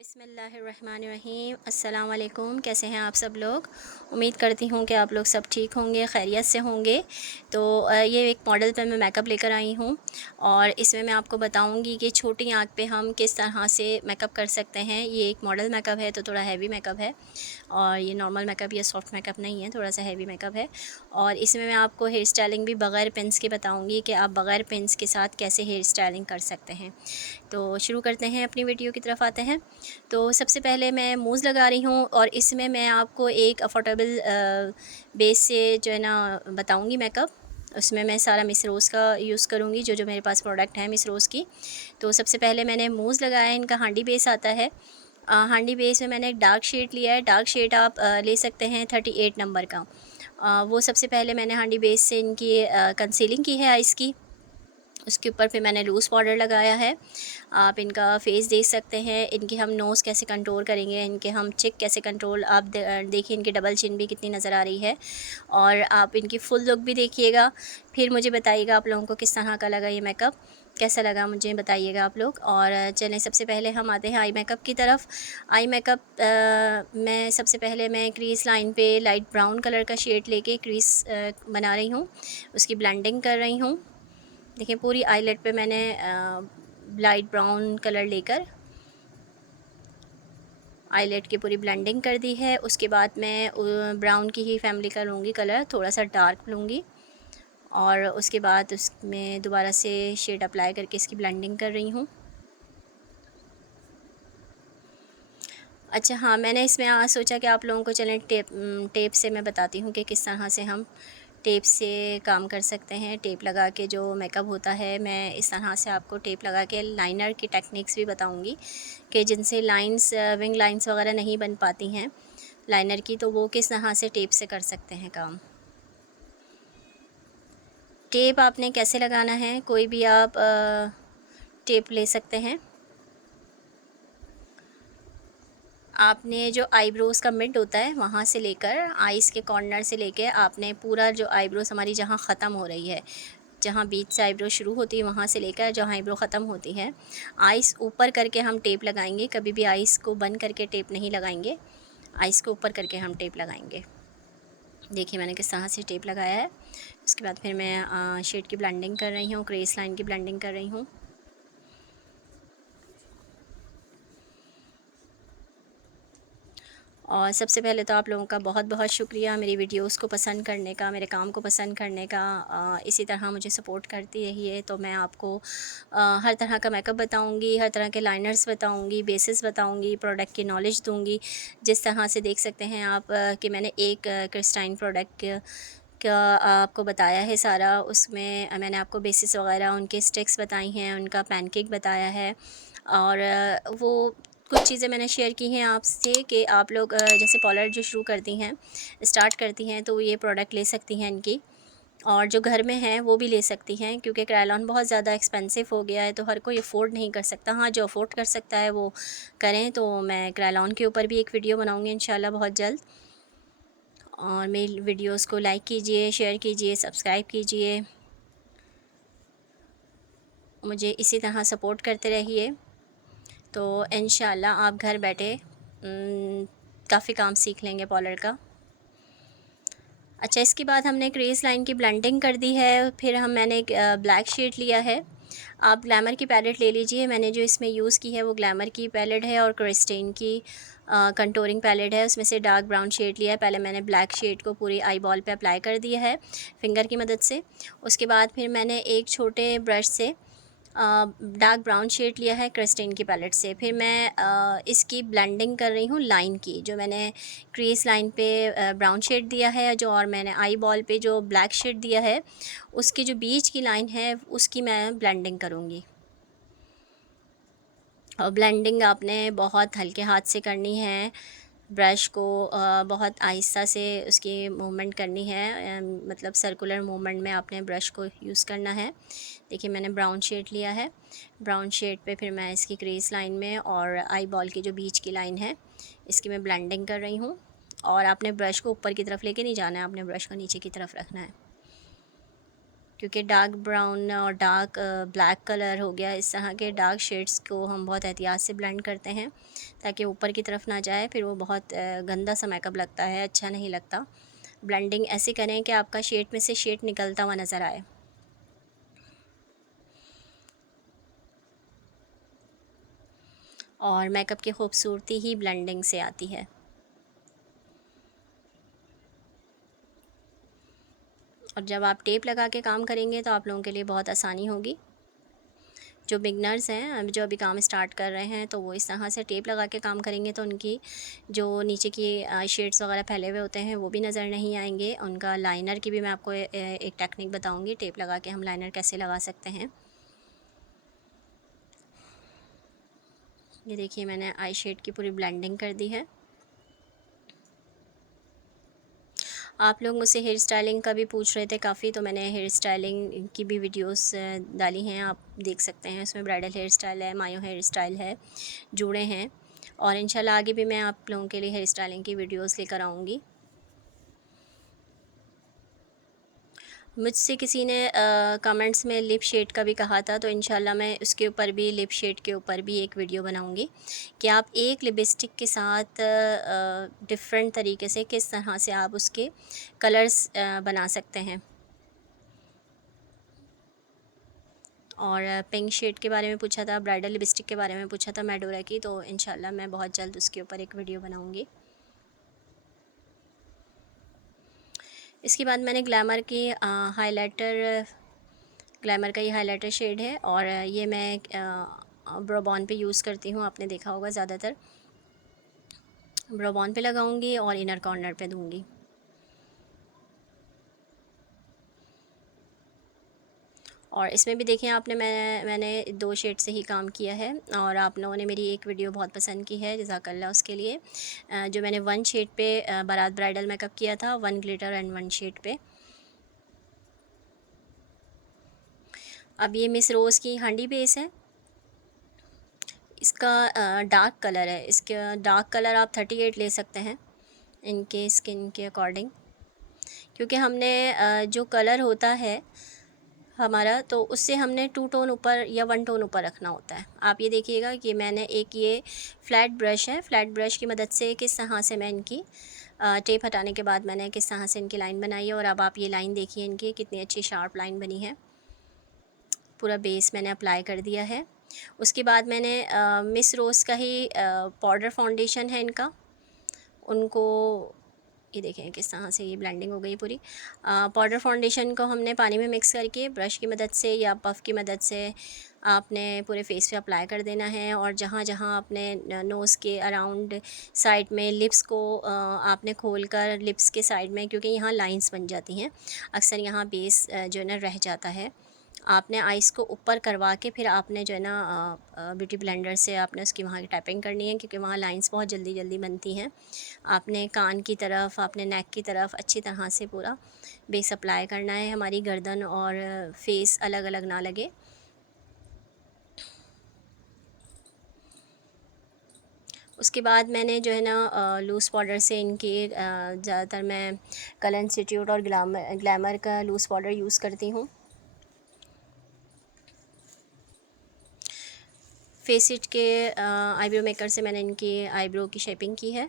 बिस्मिल्लाहिर्रहमानिर्रहीम। अस्सलाम वालेकुम। कैसे हैं आप सब लोग? उम्मीद करती हूँ कि आप लोग सब ठीक होंगे, खैरियत से होंगे। तो ये एक मॉडल पे मैं मेकअप लेकर आई हूँ और इसमें मैं आपको बताऊँगी कि छोटी आँख पे हम किस तरह से मेकअप कर सकते हैं। ये एक मॉडल मेकअप है तो थोड़ा हैवी मेकअप है और ये नॉर्मल मेकअप या सॉफ्ट मेकअप नहीं है, थोड़ा सा हैवी मेकअप है। और इसमें मैं आपको हेयर स्टाइलिंग भी बग़ैर पिन्स के बताऊँगी कि आप बग़ैर पिन्स के साथ कैसे हेयर स्टाइलिंग कर सकते हैं। तो शुरू करते हैं, अपनी वीडियो की तरफ आते हैं। तो सबसे पहले मैं मूज़ लगा रही हूँ और इसमें मैं आपको एक अफोर्डेबल बेस से जो है ना बताऊँगी मेकअप। उसमें मैं सारा मिस रोज़ का यूज़ करूँगी, जो मेरे पास प्रोडक्ट है मिस रोज़ की। तो सबसे पहले मैंने मूज़ लगाया है, इनका हांडी बेस आता है। हांडी बेस में मैंने एक डार्क शेड लिया है। डार्क शेड आप ले सकते हैं 38 नंबर का। वो सबसे पहले मैंने हांडी बेस से इनकी कंसीलिंग की है आइज़ की। उसके ऊपर फिर मैंने लूज़ पाउडर लगाया है। आप इनका फेस देख सकते हैं, इनके हम नोज़ कैसे कंट्रोल करेंगे, इनके हम चिक कैसे कंट्रोल, आप देखिए इनकी डबल चिन भी कितनी नज़र आ रही है। और आप इनकी फुल लुक भी देखिएगा, फिर मुझे बताइएगा आप लोगों को किस तरह का लगा ये मेकअप, कैसा लगा मुझे बताइएगा आप लोग। और चलें सबसे पहले हम आते हैं आई मेकअप की तरफ। आई मेकअप मैं सबसे पहले मैं क्रीज़ लाइन पे लाइट ब्राउन कलर का शेड लेके क्रीज़ बना रही हूँ, उसकी ब्लेंडिंग कर रही हूँ। देखिए पूरी आईलेट पे मैंने लाइट ब्राउन कलर लेकर आईलेट की पूरी ब्लेंडिंग कर दी है। उसके बाद मैं ब्राउन की ही फैमिली का लूँगी कलर, थोड़ा सा डार्क लूँगी और उसके बाद उसमें दोबारा से शेड अप्लाई करके इसकी ब्लेंडिंग कर रही हूँ। अच्छा हाँ, मैंने इसमें सोचा कि आप लोगों को चलें टेप से मैं बताती हूँ कि किस तरह से हम टेप से काम कर सकते हैं। टेप लगा के जो मेकअप होता है, मैं इस तरह से आपको टेप लगा के लाइनर की टेक्निक्स भी बताऊंगी कि जिनसे लाइंस विंग लाइंस वगैरह नहीं बन पाती हैं लाइनर की, तो वो किस तरह से टेप से कर सकते हैं काम। टेप आपने कैसे लगाना है, कोई भी आप टेप ले सकते हैं। आपने जो आईब्रोज़ का मिड होता है वहाँ से लेकर आइज़ के कॉर्नर से लेके आपने पूरा जो आईब्रोज़ हमारी जहाँ ख़त्म हो रही है, जहाँ बीच से आईब्रो शुरू होती है वहाँ से लेकर जहाँ आईब्रो ख़त्म होती है, आइज़ ऊपर करके हम टेप लगाएंगे। कभी भी आइज़ को बंद करके टेप नहीं लगाएंगे, आइज़ को ऊपर करके हम टेप लगाएंगे। देखिए मैंने किस तरह से टेप लगाया है। उसके बाद फिर मैं शेड की ब्लेंडिंग कर रही हूँ, क्रेस लाइन की ब्लेंडिंग कर रही हूँ। और सबसे पहले तो आप लोगों का बहुत बहुत शुक्रिया मेरी वीडियोस को पसंद करने का, मेरे काम को पसंद करने का। इसी तरह मुझे सपोर्ट करती रहिए। तो मैं आपको हर तरह का मेकअप बताऊंगी, हर तरह के लाइनर्स बताऊंगी, बेसिस बताऊंगी, प्रोडक्ट की नॉलेज दूंगी। जिस तरह से देख सकते हैं आप कि मैंने एक क्रिस्टाइन प्रोडक्ट का आपको बताया है सारा। उसमें मैंने आपको बेसिस वगैरह उनके स्टिक्स बताई हैं, उनका पैनकेक बताया है। और वो कुछ चीज़ें मैंने शेयर की हैं आपसे कि आप लोग जैसे पार्लर जो शुरू करती हैं, स्टार्ट करती हैं, तो ये प्रोडक्ट ले सकती हैं इनकी। और जो घर में हैं वो भी ले सकती हैं, क्योंकि क्रायलॉन बहुत ज़्यादा एक्सपेंसिव हो गया है तो हर कोई अफोर्ड नहीं कर सकता। हाँ, जो अफोर्ड कर सकता है वो करें। तो मैं क्रायलॉन के ऊपर भी एक वीडियो बनाऊँगी इंशाल्लाह बहुत जल्द। और मेरी वीडियोज़ को लाइक कीजिए, शेयर कीजिए, सब्सक्राइब कीजिए, मुझे इसी तरह सपोर्ट करते रहिए। तो इंशाल्लाह आप घर बैठे काफ़ी काम सीख लेंगे पार्लर का। अच्छा, इसके बाद हमने क्रेज़ लाइन की ब्लेंडिंग कर दी है। फिर मैंने एक ब्लैक शेड लिया है। आप ग्लैमर की पैलेट ले लीजिए। मैंने जो इसमें यूज़ की है वो ग्लैमर की पैलेट है और क्रिस्टीन की कंटूरिंग पैलेट है। उसमें से डार्क ब्राउन शेड लिया है। पहले मैंने ब्लैक शेड को पूरी आई बॉल पे अप्लाई कर दिया है फिंगर की मदद से। उसके बाद फिर मैंने एक छोटे ब्रश से डार्क ब्राउन शेड लिया है क्रिस्टीन की पैलेट से। फिर मैं इसकी ब्लेंडिंग कर रही हूँ लाइन की। जो मैंने क्रीज लाइन पे ब्राउन शेड दिया है, जो और मैंने आई बॉल पे जो ब्लैक शेड दिया है, उसकी जो बीच की लाइन है उसकी मैं ब्लेंडिंग करूँगी। और ब्लेंडिंग आपने बहुत हल्के हाथ से करनी है। ब्रश को बहुत आहिस्ता से उसकी मूवमेंट करनी है, मतलब सर्कुलर मूवमेंट में आपने ब्रश को यूज़ करना है। देखिए मैंने ब्राउन शेड लिया है। ब्राउन शेड पे फिर मैं इसकी क्रेस लाइन में और आई बॉल की जो बीच की लाइन है इसकी मैं ब्लेंडिंग कर रही हूँ। और आपने ब्रश को ऊपर की तरफ लेके नहीं जाना है, आपने ब्रश को नीचे की तरफ रखना है। क्योंकि डार्क ब्राउन और डार्क ब्लैक कलर हो गया, इस तरह के डार्क शेड्स को हम बहुत एहतियात से ब्लेंड करते हैं ताकि ऊपर की तरफ ना जाए, फिर वो बहुत गंदा सा मेकअप लगता है, अच्छा नहीं लगता। ब्लेंडिंग ऐसे करें कि आपका शेड में से शेड निकलता हुआ नज़र आए। और मेकअप की खूबसूरती ही ब्लेंडिंग से आती है। और जब आप टेप लगा के काम करेंगे तो आप लोगों के लिए बहुत आसानी होगी। जो बिगनर्स हैं, जो अभी काम स्टार्ट कर रहे हैं, तो वो इस तरह से टेप लगा के काम करेंगे तो उनकी जो नीचे की शेड्स वगैरह फैले हुए होते हैं वो भी नज़र नहीं आएंगे। उनका लाइनर की भी मैं आपको एक टेक्निक बताऊंगी, टेप लगा के हम लाइनर कैसे लगा सकते हैं। ये देखिए मैंने आई शेड की पूरी ब्लेंडिंग कर दी है। आप लोग मुझसे हेयर स्टाइलिंग का भी पूछ रहे थे काफ़ी, तो मैंने हेयर स्टाइलिंग की भी वीडियोस डाली हैं, आप देख सकते हैं। उसमें ब्राइडल हेयर स्टाइल है, मायो हेयर स्टाइल है, जूड़े हैं, और इंशाल्लाह आगे भी मैं आप लोगों के लिए हेयर स्टाइलिंग की वीडियोस लेकर आऊँगी। मुझसे किसी ने कमेंट्स में लिप शेड का भी कहा था, तो इंशाल्लाह मैं उसके ऊपर भी, लिप शेड के ऊपर भी एक वीडियो बनाऊंगी कि आप एक लिपस्टिक के साथ डिफरेंट तरीके से किस तरह से आप उसके कलर्स बना सकते हैं। और पिंक शेड के बारे में पूछा था, ब्राइडल लिपस्टिक के बारे में पूछा था मैडोरा की, तो इंशाल्लाह मैं बहुत जल्द उसके ऊपर एक वीडियो बनाऊंगी। इसके बाद मैंने ग्लैमर की हाइलाइटर, ग्लैमर का ये हाइलाइटर शेड है, और ये मैं ब्रोबॉन पे यूज़ करती हूँ, आपने देखा होगा ज़्यादातर ब्रोबॉन पे लगाऊंगी और इनर कॉर्नर पे दूंगी। और इसमें भी देखें आपने, मैंने 2 शेड से ही काम किया है, और आप लोगों ने मेरी एक वीडियो बहुत पसंद की है, जज़ाकल्लाह उसके लिए। जो मैंने 1 शेड पे बारात ब्राइडल मेकअप किया था, 1 ग्लिटर एंड 1 शेड पे। अब ये मिस रोज़ की हांडी बेस है, इसका डार्क कलर है। इसका डार्क कलर आप 38 ले सकते हैं इनके स्किन के अकॉर्डिंग, क्योंकि हमने जो कलर होता है हमारा, तो उससे हमने 2 टोन ऊपर या 1 टोन ऊपर रखना होता है। आप ये देखिएगा कि मैंने एक ये फ्लैट ब्रश है, फ्लैट ब्रश की मदद से किस तरह से मैं इनकी टेप हटाने के बाद मैंने किस तरह से इनकी लाइन बनाई है। और अब आप ये लाइन देखिए इनकी कितनी अच्छी शार्प लाइन बनी है। पूरा बेस मैंने अप्लाई कर दिया है। उसके बाद मैंने मिस रोज़ का ही पाउडर फाउंडेशन है इनका, उनको ये देखें किस तरह से ये ब्लेंडिंग हो गई पूरी। पाउडर फाउंडेशन को हमने पानी में मिक्स करके ब्रश की मदद से या पफ़ की मदद से आपने पूरे फेस पे अप्लाई कर देना है। और जहाँ जहाँ आपने नोज़ के अराउंड साइड में लिप्स को आपने खोल कर लिप्स के साइड में, क्योंकि यहाँ लाइंस बन जाती हैं अक्सर, यहाँ बेस जो है ना रह जाता है, आपने आइस को ऊपर करवा के फिर आपने जो है ना ब्यूटी ब्लेंडर से आपने उसकी वहाँ की टैपिंग करनी है, क्योंकि वहाँ लाइंस बहुत जल्दी जल्दी बनती हैं। आपने कान की तरफ, आपने नेक की तरफ अच्छी तरह से पूरा बेस अप्लाई करना है, हमारी गर्दन और फेस अलग अलग ना लगे। उसके बाद मैंने जो है ना लूज़ पाउडर से इनकी ज़्यादातर मैं कलर इंस्टीट्यूट और ग्लैमर का लूज़ पाउडर यूज़ करती हूँ। फेसिट के आईब्रो मेकर से मैंने इनकी आईब्रो की शेपिंग की है।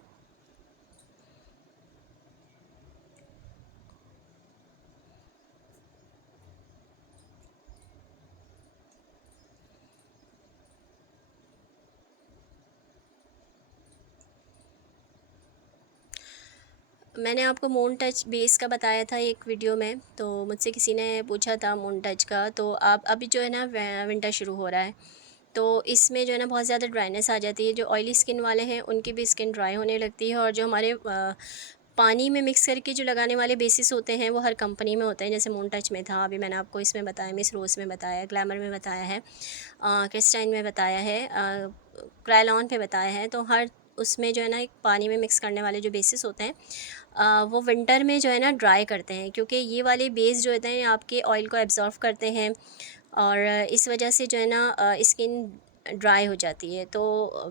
मैंने आपको मून टच बेस का बताया था एक वीडियो में, तो मुझसे किसी ने पूछा था मून टच का। तो अब अभी जो है ना विंटर शुरू हो रहा है, तो इसमें जो है ना बहुत ज़्यादा ड्राइनेस आ जाती है। जो ऑयली स्किन वाले हैं उनकी भी स्किन ड्राई होने लगती है, और जो हमारे पानी में मिक्स करके जो लगाने वाले बेसिस होते हैं वो हर कंपनी में होते हैं। जैसे मून टच में था, अभी मैंने आपको इसमें बताया, मिस रोज़ में बताया, ग्लैमर में बताया है, क्रिस्टाइन में बताया है, क्रायलॉन पे बताया है। तो हर उसमें जो है ना एक पानी में मिक्स करने वाले जो बेसिस होते हैं वो विंटर में जो है ना ड्राई करते हैं, क्योंकि ये वाले बेस जो होते हैं आपके ऑयल को एब्ज़ॉर्व करते हैं, और इस वजह से जो है ना स्किन ड्राई हो जाती है। तो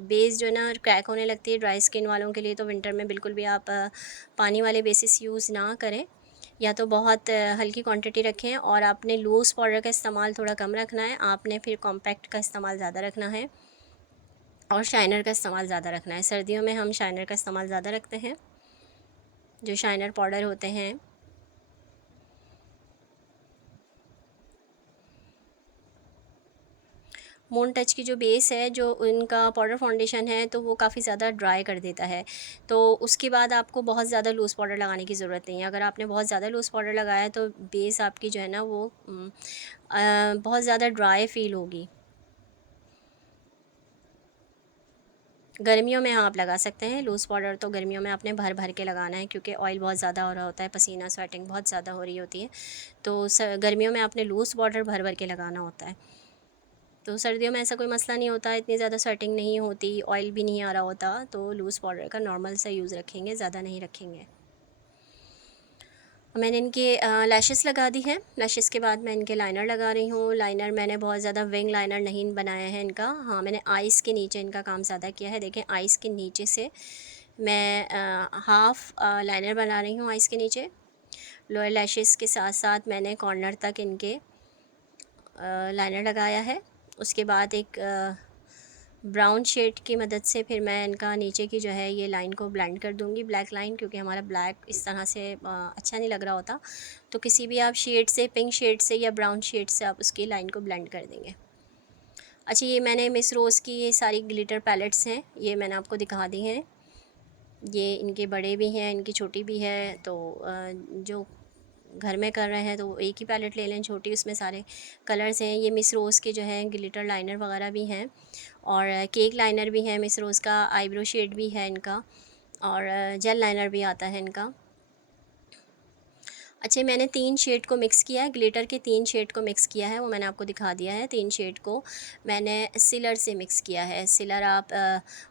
बेस जो है ना क्रैक होने लगती है ड्राई स्किन वालों के लिए। तो विंटर में बिल्कुल भी आप पानी वाले बेसिस यूज़ ना करें। या तो बहुत हल्की क्वांटिटी रखें, और आपने लूज़ पाउडर का इस्तेमाल थोड़ा कम रखना है, आपने फिर कॉम्पैक्ट का इस्तेमाल ज़्यादा रखना है, और शाइनर का इस्तेमाल ज़्यादा रखना है। सर्दियों में हम शाइनर का इस्तेमाल ज़्यादा रखते हैं, जो शाइनर पाउडर होते हैं। मून टच की जो बेस है, जो उनका पाउडर फाउंडेशन है, तो वो काफ़ी ज़्यादा ड्राई कर देता है। तो उसके बाद आपको बहुत ज़्यादा लूज़ पाउडर लगाने की ज़रूरत नहीं है। अगर आपने बहुत ज़्यादा लूज़ पाउडर लगाया तो बेस आपकी जो है ना वो बहुत ज़्यादा ड्राई फ़ील होगी। गर्मियों में हाँ आप लगा सकते हैं लूज़ पाउडर, तो गर्मियों में आपने भर भर के लगाना है, क्योंकि ऑयल बहुत ज़्यादा हो रहा होता है, पसीना स्वेटिंग बहुत ज़्यादा हो रही होती है। तो गर्मियों में आपने लूज़ पाउडर भर भर के लगाना होता है। तो सर्दियों में ऐसा कोई मसला नहीं होता, इतनी ज़्यादा स्वेटिंग नहीं होती, ऑयल भी नहीं आ रहा होता, तो लूज़ पाउडर का नॉर्मल सा यूज़ रखेंगे, ज़्यादा नहीं रखेंगे। मैंने इनके लैशेस लगा दी हैं। लैशेस के बाद मैं इनके लाइनर लगा रही हूँ। लाइनर मैंने बहुत ज़्यादा विंग लाइनर नहीं बनाया है इनका। हाँ, मैंने आइज़ के नीचे इनका काम ज़्यादा किया है। देखें, आइज़ के नीचे से मैं हाफ़ लाइनर बना रही हूँ आइज़ के नीचे। लोअर लैशेस के साथ साथ मैंने कॉर्नर तक इनके लाइनर लगाया है। उसके बाद एक ब्राउन शेड की मदद से फिर मैं इनका नीचे की जो है ये लाइन को ब्लेंड कर दूंगी, ब्लैक लाइन, क्योंकि हमारा ब्लैक इस तरह से अच्छा नहीं लग रहा होता। तो किसी भी आप शेड से, पिंक शेड से या ब्राउन शेड से आप उसकी लाइन को ब्लेंड कर देंगे। अच्छा, ये मैंने मिस रोज़ की ये सारी ग्लिटर पैलेट्स हैं, ये मैंने आपको दिखा दी हैं। ये इनके बड़े भी हैं, इनकी छोटी भी है। तो जो घर में कर रहे हैं तो एक ही पैलेट ले लें छोटी, उसमें सारे कलर्स हैं। ये मिस रोज़ के जो हैं ग्लिटर लाइनर वगैरह भी हैं, और केक लाइनर भी है मिस रोज़ का, आईब्रो शेड भी है इनका, और जेल लाइनर भी आता है इनका। अच्छा, मैंने 3 शेड को मिक्स किया है, ग्लिटर के 3 शेड को मिक्स किया है, वो मैंने आपको दिखा दिया है। 3 शेड को मैंने सिलर से मिक्स किया है। सिलर आप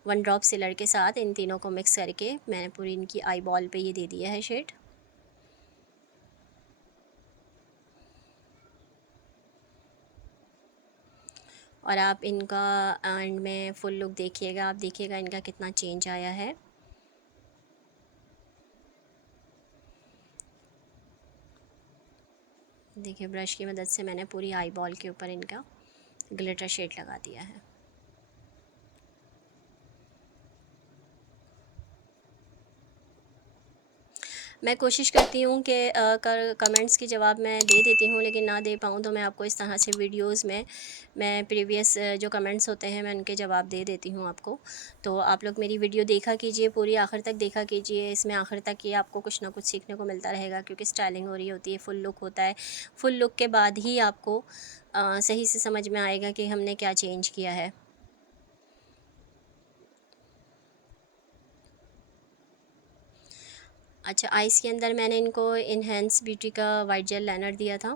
1 ड्रॉप सिलर के साथ इन तीनों को मिक्स करके मैंने पूरी इनकी आई बॉल पे ये दे दिया है शेड। और आप इनका एंड में फुल लुक देखिएगा, आप देखिएगा इनका कितना चेंज आया है। देखिए, ब्रश की मदद से मैंने पूरी आई बॉल के ऊपर इनका ग्लिटर शेड लगा दिया है। मैं कोशिश करती हूँ कि कमेंट्स के जवाब मैं दे देती हूँ, लेकिन ना दे पाऊँ तो मैं आपको इस तरह से वीडियोस में मैं प्रीवियस जो कमेंट्स होते हैं मैं उनके जवाब दे देती हूँ आपको। तो आप लोग मेरी वीडियो देखा कीजिए, पूरी आखिर तक देखा कीजिए। इसमें आखिर तक ये आपको कुछ ना कुछ सीखने को मिलता रहेगा, क्योंकि स्टाइलिंग हो रही होती है, फुल लुक होता है। फुल लुक के बाद ही आपको सही से समझ में आएगा कि हमने क्या चेंज किया है। अच्छा, आइस के अंदर मैंने इनको इनहेंस ब्यूटी का वाइट जेल लाइनर दिया था।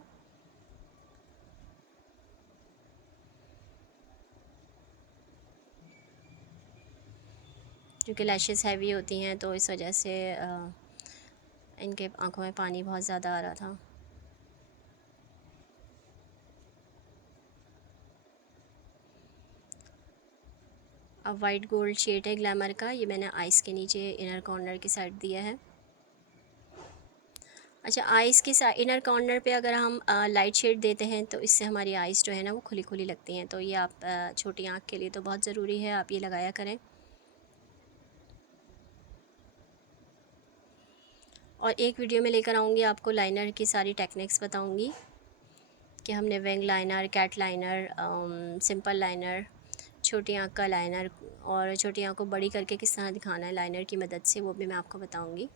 क्योंकि लैशेस हैवी होती हैं, तो इस वजह से इनके आंखों में पानी बहुत ज़्यादा आ रहा था। अब वाइट गोल्ड शेड है ग्लैमर का, ये मैंने आइस के नीचे इनर कॉर्नर की साइड दिया है। अच्छा, आइस के इनर कॉर्नर पे अगर हम लाइट शेड देते हैं तो इससे हमारी आइस जो है ना वो खुली खुली लगती हैं। तो ये आप छोटी आँख के लिए तो बहुत ज़रूरी है, आप ये लगाया करें। और एक वीडियो में लेकर आऊँगी आपको लाइनर की सारी टेक्निक्स बताऊँगी कि हमने wing liner, cat liner, simple liner, छोटी आँख का लाइनर, और छोटी आँख को बड़ी करके किस तरह दिखाना है लाइनर की मदद से, वो भी मैं आपको बताऊँगी।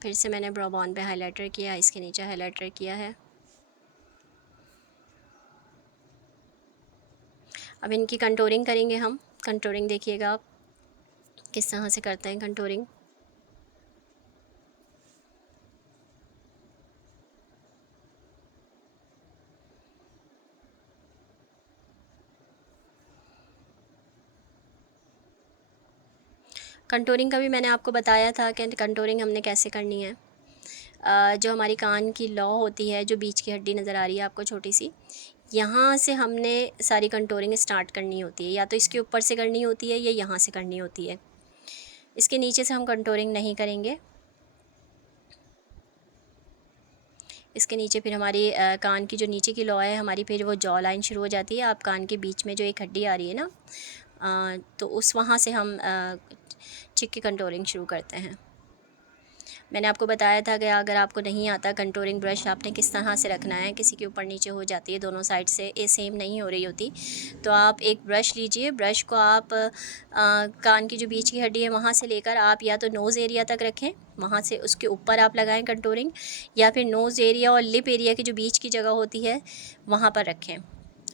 फिर से मैंने ब्रो बोन पे हाइलाइटर किया, इसके नीचे हाइलाइटर किया है। अब इनकी कंटूरिंग करेंगे हम। कंटूरिंग देखिएगा आप किस तरह से करते हैं कंटूरिंग। कंटूरिंग का भी मैंने आपको बताया था कि कंटूरिंग हमने कैसे करनी है। जो हमारी कान की लौ होती है, जो बीच की हड्डी नज़र आ रही है आपको छोटी सी, यहाँ से हमने सारी कंटूरिंग स्टार्ट करनी होती है, या तो इसके ऊपर से करनी होती है या यहाँ से करनी होती है। इसके नीचे से हम कंटूरिंग नहीं करेंगे। इसके नीचे फिर हमारी कान की जो नीचे की लौ है हमारी, फिर वो जॉ लाइन शुरू हो जाती है। आप कान के बीच में जो एक हड्डी आ रही है ना, तो उस वहाँ से हम चिक की कंटूरिंग शुरू करते हैं। मैंने आपको बताया था कि अगर आपको नहीं आता कंटूरिंग ब्रश आपने किस तरह से रखना है, किसी के ऊपर नीचे हो जाती है दोनों साइड से, ये सेम नहीं हो रही होती, तो आप एक ब्रश लीजिए। ब्रश को आप कान की जो बीच की हड्डी है वहाँ से लेकर आप या तो नोज़ एरिया तक रखें, वहाँ से उसके ऊपर आप लगाएं कंटूरिंग, या फिर नोज़ एरिया और लिप एरिया की जो बीच की जगह होती है वहाँ पर रखें।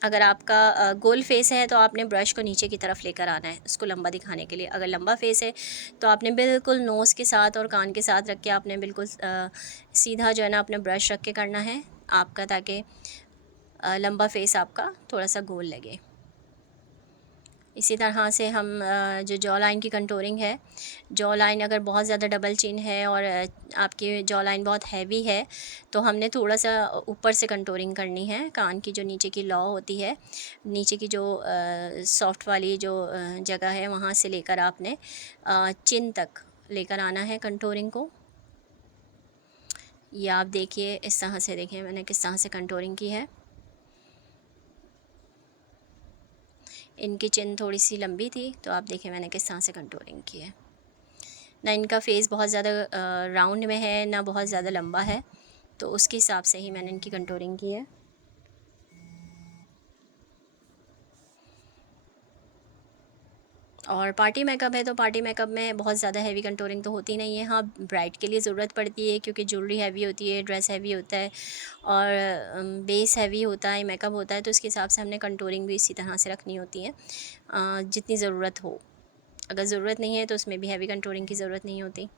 अगर आपका गोल फेस है तो आपने ब्रश को नीचे की तरफ लेकर आना है उसको लंबा दिखाने के लिए। अगर लंबा फेस है तो आपने बिल्कुल नोज़ के साथ और कान के साथ रख के आपने बिल्कुल सीधा जो है ना अपने ब्रश रख के करना है आपका, ताकि लंबा फेस आपका थोड़ा सा गोल लगे। इसी तरह से हम जो जॉ लाइन की कंटूरिंग है, जॉ लाइन अगर बहुत ज़्यादा डबल चिन है और आपकी जॉ लाइन बहुत हैवी है तो हमने थोड़ा सा ऊपर से कंटूरिंग करनी है। कान की जो नीचे की लौ होती है, नीचे की जो सॉफ्ट वाली जो जगह है वहाँ से लेकर आपने चिन तक लेकर आना है कंटूरिंग को। ये आप देखिए, इस तरह से देखिए मैंने किस तरह से कंटूरिंग की है। इनकी चिन थोड़ी सी लंबी थी तो आप देखिए मैंने किस तरह से कंटूरिंग की है। ना इनका फेस बहुत ज़्यादा राउंड में है ना बहुत ज़्यादा लंबा है, तो उसके हिसाब से ही मैंने इनकी कंटूरिंग की है। और पार्टी मेकअप है तो पार्टी मेकअप में बहुत ज़्यादा हैवी कंटूरिंग तो होती नहीं है। हाँ, ब्राइड के लिए ज़रूरत पड़ती है क्योंकि ज्वेलरी हैवी होती है, ड्रेस हैवी होता है और बेस हैवी होता है, मेकअप होता है, तो उसके हिसाब से हमने कंटूरिंग भी इसी तरह से रखनी होती है जितनी ज़रूरत हो। अगर ज़रूरत नहीं है तो उसमें भी हैवी कंटूरिंग की ज़रूरत नहीं होती।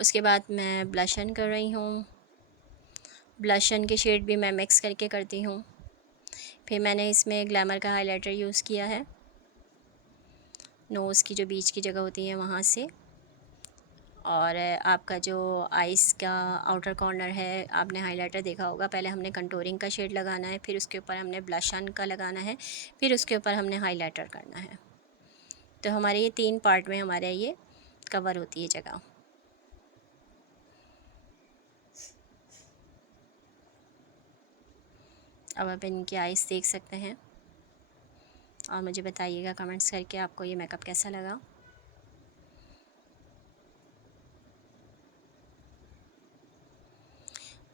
उसके बाद मैं ब्लशन कर रही हूँ। ब्लशन के शेड भी मैं मिक्स करके करती हूँ। फिर मैंने इसमें ग्लैमर का हाइलाइटर यूज़ किया है, नोज़ की जो बीच की जगह होती है वहाँ से। और आपका जो आइज़ का आउटर कॉर्नर है, आपने हाइलाइटर देखा होगा, पहले हमने कंटूरिंग का शेड लगाना है, फिर उसके ऊपर हमने ब्लशन का लगाना है, फिर उसके ऊपर हमने हाइलाइटर करना है। तो हमारे ये 3 पार्ट में हमारे ये कवर होती है जगह। अब आप इनकी आइज़ देख सकते हैं और मुझे बताइएगा कमेंट्स करके आपको ये मेकअप कैसा लगा।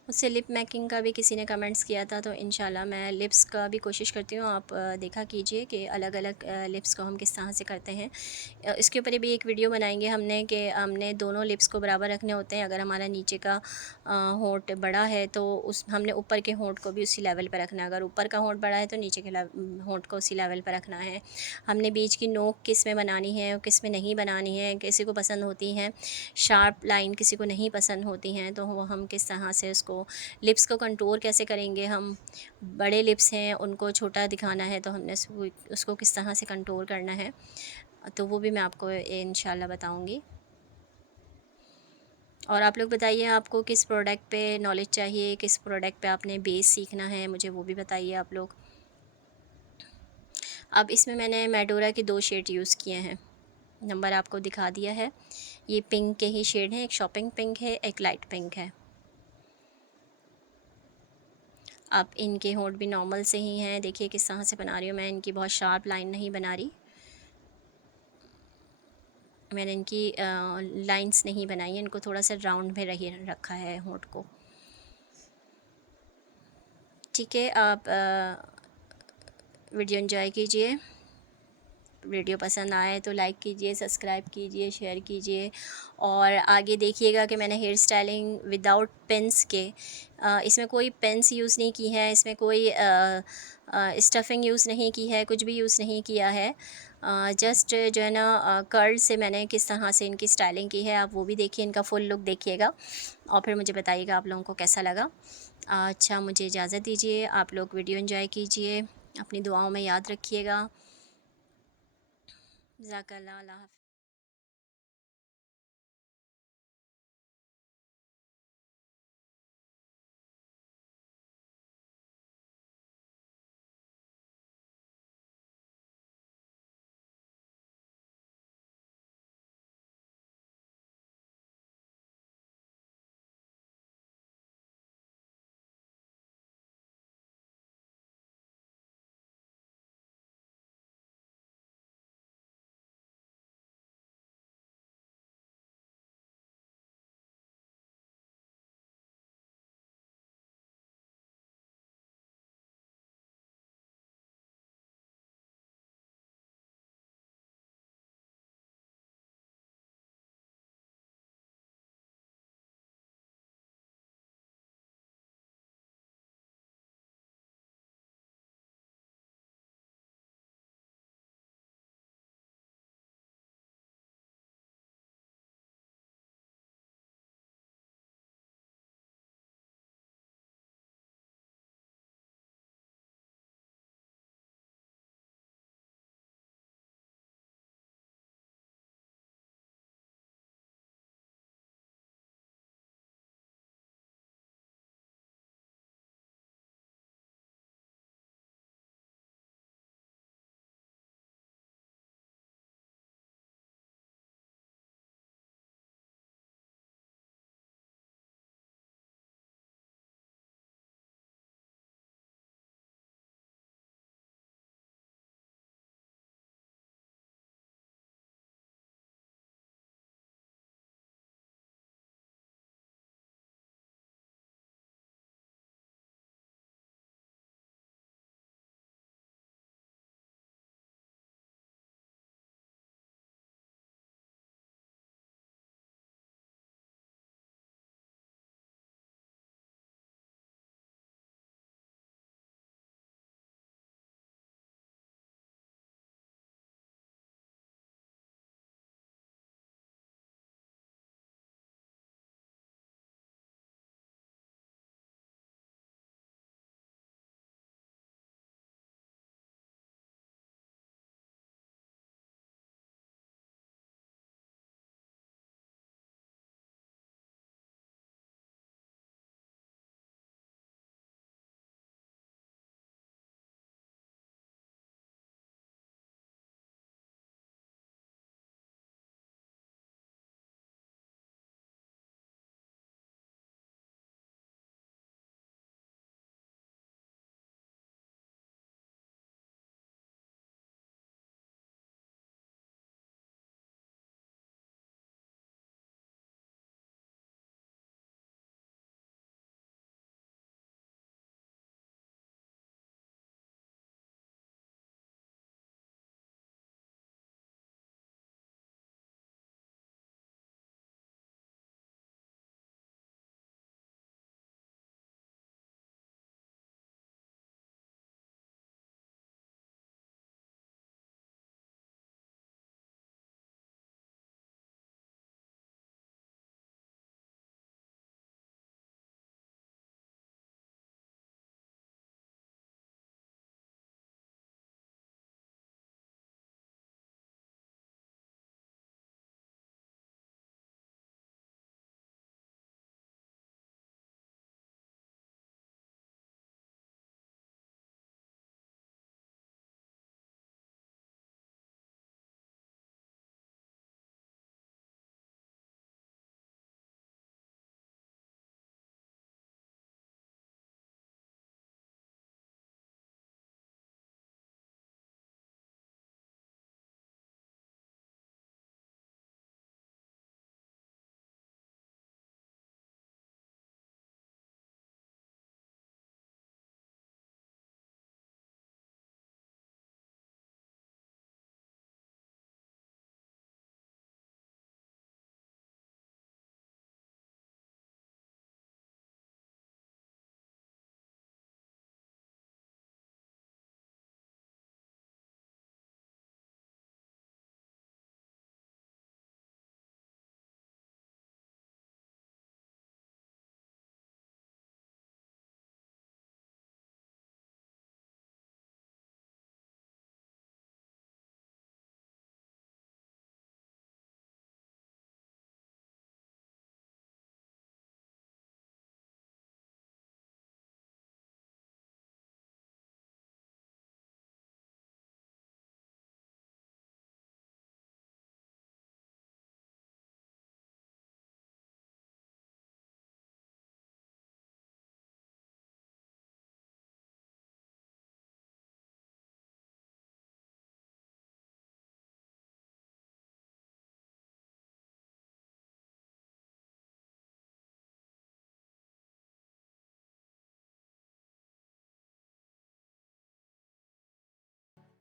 मुझसे लिप मेकिंग का भी किसी ने कमेंट्स किया था, तो इंशाल्लाह मैं लिप्स का भी कोशिश करती हूँ। आप देखा कीजिए कि अलग अलग लिप्स को हम किस तरह से करते हैं। इसके ऊपर भी एक वीडियो बनाएंगे हमने कि हमने दोनों लिप्स को बराबर रखने होते हैं। अगर हमारा नीचे का होंठ बड़ा है तो उस हमने ऊपर के होंठ को भी उसी लेवल पर रखना है। अगर ऊपर का होंठ बड़ा है तो नीचे के होंठ को उसी लेवल पर रखना है। हमने बीच की नोक किस में बनानी है और किस में नहीं बनानी है। किसी को पसंद होती हैं शार्प लाइन, किसी को नहीं पसंद होती हैं, तो वो हम किस तरह से उसको लिप्स को कंटूर कैसे करेंगे। हम बड़े लिप्स हैं उनको छोटा दिखाना है तो हमने उसको किस तरह से कंटूर करना है, तो वो भी मैं आपको इंशाल्लाह बताऊंगी। और आप लोग बताइए आपको किस प्रोडक्ट पे नॉलेज चाहिए, किस प्रोडक्ट पे आपने बेस सीखना है, मुझे वो भी बताइए आप लोग। अब इसमें मैंने मेडोरा के 2 शेड यूज़ किए हैं, नंबर आपको दिखा दिया है। ये पिंक के ही शेड हैं, एक शॉपिंग पिंक है, एक लाइट पिंक है। अब इनके होंठ भी नॉर्मल से ही हैं, देखिए किस तरह से बना रही हूँ मैं। इनकी बहुत शार्प लाइन नहीं बना रही, मैंने इनकी लाइंस नहीं बनाई है, इनको थोड़ा सा राउंड में रखा है होंठ को। ठीक है, आप वीडियो एंजॉय कीजिए। वीडियो पसंद आए तो लाइक कीजिए, सब्सक्राइब कीजिए, शेयर कीजिए। और आगे देखिएगा कि मैंने हेयर स्टाइलिंग विदाउट पेंस के, इसमें कोई पेंस यूज़ नहीं की है, इसमें कोई स्टफिंग यूज़ नहीं की है, कुछ भी यूज़ नहीं किया है। जस्ट जो है ना कर्ल से मैंने किस तरह से इनकी स्टाइलिंग की है, आप वो भी देखिए, इनका फुल लुक देखिएगा और फिर मुझे बताइएगा आप लोगों को कैसा लगा। अच्छा, मुझे इजाज़त दीजिए, आप लोग वीडियो एंजॉय कीजिए, अपनी दुआओं में याद रखिएगा। जज़ाकल्लाह, अल्लाह हाफ़िज़।